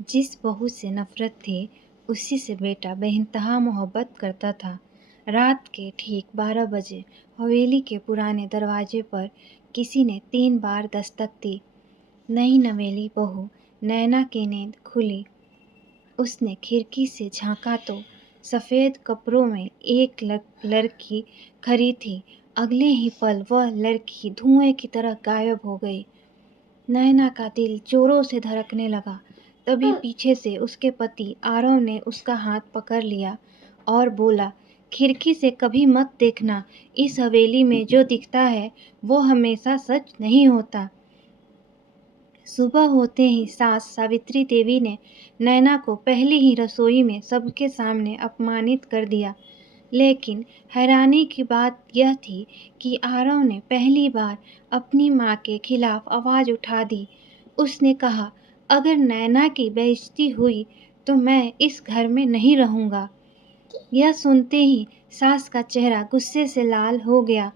जिस बहू से नफ़रत थी, उसी से बेटा बेइंतहा मोहब्बत करता था। रात के ठीक 12 बजे हवेली के पुराने दरवाजे पर किसी ने 3 बार दस्तक दी। नई नवेली बहू नैना की नींद खुली। उसने खिड़की से झाँका तो सफ़ेद कपड़ों में एक लड़की खड़ी थी। अगले ही पल वह लड़की धुएँ की तरह गायब हो गई। नैना का दिल जोरों से धड़कने लगा। तभी पीछे से उसके पति आरव ने उसका हाथ पकड़ लिया और बोला, खिड़की से कभी मत देखना। इस हवेली में जो दिखता है वो हमेशा सच नहीं होता। सुबह होते ही सास सावित्री देवी ने नैना को पहले ही रसोई में सबके सामने अपमानित कर दिया। लेकिन हैरानी की बात यह थी कि आरव ने पहली बार अपनी माँ के खिलाफ आवाज़ उठा दी। उसने कहा, अगर नैना की बेइज्जती हुई तो मैं इस घर में नहीं रहूँगा। यह सुनते ही सास का चेहरा गुस्से से लाल हो गया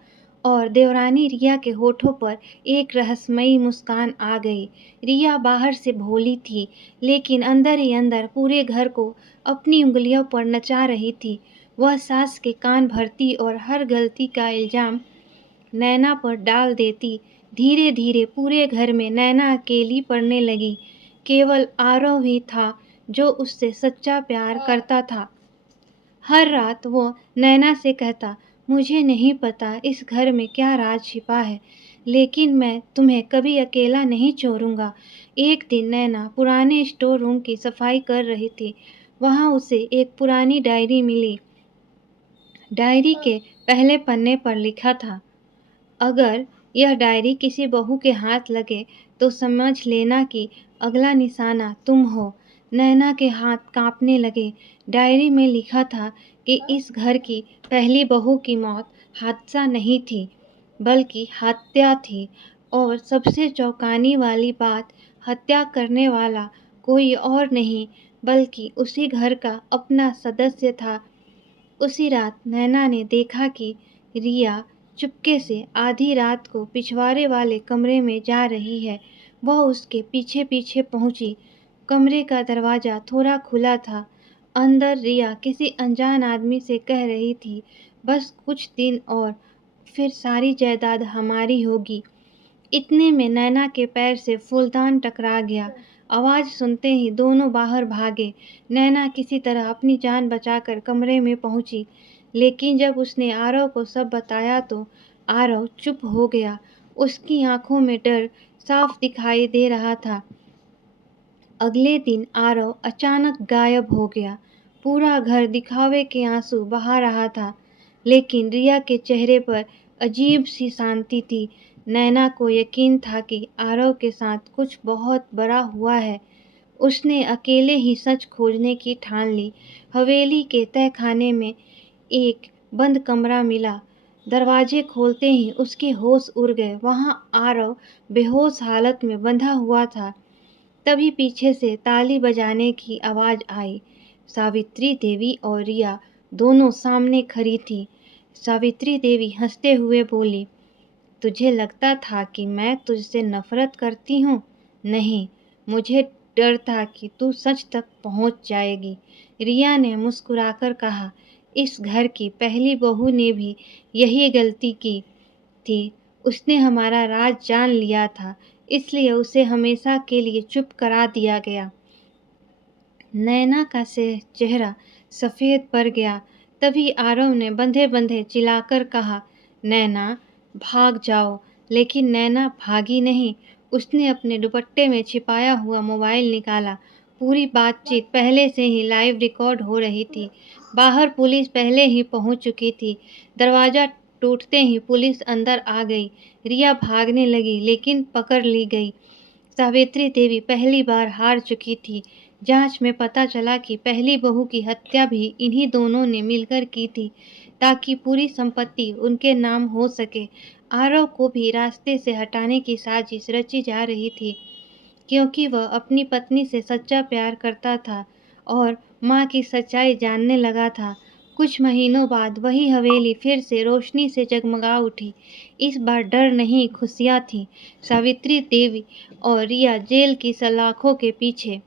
और देवरानी रिया के होठों पर एक रहस्यमयी मुस्कान आ गई। रिया बाहर से भोली थी, लेकिन अंदर ही अंदर पूरे घर को अपनी उंगलियों पर नचा रही थी। वह सास के कान भरती और हर गलती का इल्ज़ाम नैना पर डाल देती। धीरे धीरे पूरे घर में नैना अकेली पड़ने लगी। केवल आरव ही था जो उससे सच्चा प्यार करता था। हर रात वो नैना से कहता, मुझे नहीं पता इस घर में क्या राज छिपा है, लेकिन मैं तुम्हें कभी अकेला नहीं छोड़ूंगा। एक दिन नैना पुराने स्टोर रूम की सफाई कर रही थी। वहाँ उसे एक पुरानी डायरी मिली। डायरी के पहले पन्ने पर लिखा था, अगर यह डायरी किसी बहू के हाथ लगे तो समझ लेना कि अगला निशाना तुम हो। नैना के हाथ कांपने लगे। डायरी में लिखा था कि इस घर की पहली बहू की मौत हादसा नहीं थी, बल्कि हत्या थी। और सबसे चौंकाने वाली बात, हत्या करने वाला कोई और नहीं बल्कि उसी घर का अपना सदस्य था। उसी रात नैना ने देखा कि रिया चुपके से आधी रात को पिछवाड़े वाले कमरे में जा रही है। वह उसके पीछे पीछे पहुंची। कमरे का दरवाज़ा थोड़ा खुला था। अंदर रिया किसी अनजान आदमी से कह रही थी, बस कुछ दिन और फिर सारी जायदाद हमारी होगी। इतने में नैना के पैर से फूलदान टकरा गया। आवाज़ सुनते ही दोनों बाहर भागे। नैना किसी तरह अपनी जान बचाकर कमरे में पहुंची, लेकिन जब उसने आरव को सब बताया तो आरव चुप हो गया। उसकी आंखों में डर साफ दिखाई दे रहा था। अगले दिन आरव अचानक गायब हो गया। पूरा घर दिखावे के आंसू बहा रहा था, लेकिन रिया के चेहरे पर अजीब सी शांति थी। नैना को यकीन था कि आरव के साथ कुछ बहुत बड़ा हुआ है। उसने अकेले ही सच खोजने की ठान ली। हवेली के तहखाने में एक बंद कमरा मिला। दरवाजे खोलते ही उसके होश उड़ गए। वहाँ आरव बेहोश हालत में बंधा हुआ था। तभी पीछे से ताली बजाने की आवाज़ आई। सावित्री देवी और रिया दोनों सामने खड़ी थी। सावित्री देवी हंसते हुए बोली, तुझे लगता था कि मैं तुझसे नफरत करती हूँ? नहीं, मुझे डर था कि तू सच तक पहुँच जाएगी। रिया ने मुस्कुराकर कहा, इस घर की पहली बहू ने भी यही गलती की थी। उसने हमारा राज जान लिया था, इसलिए उसे हमेशा के लिए चुप करा दिया गया। नैना का से चेहरा सफ़ेद पड़ गया। तभी आरव ने बंधे बंधे चिल्लाकर कहा, नैना भाग जाओ। लेकिन नैना भागी नहीं। उसने अपने दुपट्टे में छिपाया हुआ मोबाइल निकाला। पूरी बातचीत पहले से ही लाइव रिकॉर्ड हो रही थी। बाहर पुलिस पहले ही पहुंच चुकी थी। दरवाज़ा टूटते ही पुलिस अंदर आ गई। रिया भागने लगी, लेकिन पकड़ ली गई। सावित्री देवी पहली बार हार चुकी थी। जांच में पता चला कि पहली बहू की हत्या भी इन्हीं दोनों ने मिलकर की थी, ताकि पूरी संपत्ति उनके नाम हो सके। आरव को भी रास्ते से हटाने की साजिश रची जा रही थी, क्योंकि वह अपनी पत्नी से सच्चा प्यार करता था और माँ की सच्चाई जानने लगा था। कुछ महीनों बाद वही हवेली फिर से रोशनी से जगमगा उठी। इस बार डर नहीं, खुशियाँ थीं। सावित्री देवी और रिया जेल की सलाखों के पीछे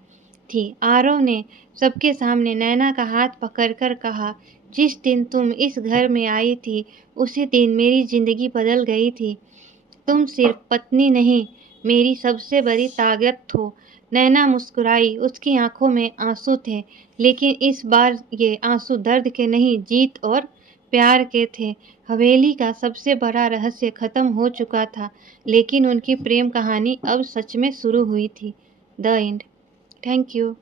थी। आरव ने सबके सामने नैना का हाथ पकड़कर कहा, जिस दिन तुम इस घर में आई थी उसी दिन मेरी जिंदगी बदल गई थी। तुम सिर्फ पत्नी नहीं, मेरी सबसे बड़ी ताकत हो। नैना मुस्कुराई, उसकी आंखों में आंसू थे, लेकिन इस बार ये आंसू दर्द के नहीं, जीत और प्यार के थे। हवेली का सबसे बड़ा रहस्य खत्म हो चुका था, लेकिन उनकी प्रेम कहानी अब सच में शुरू हुई थी। The end. Thank you.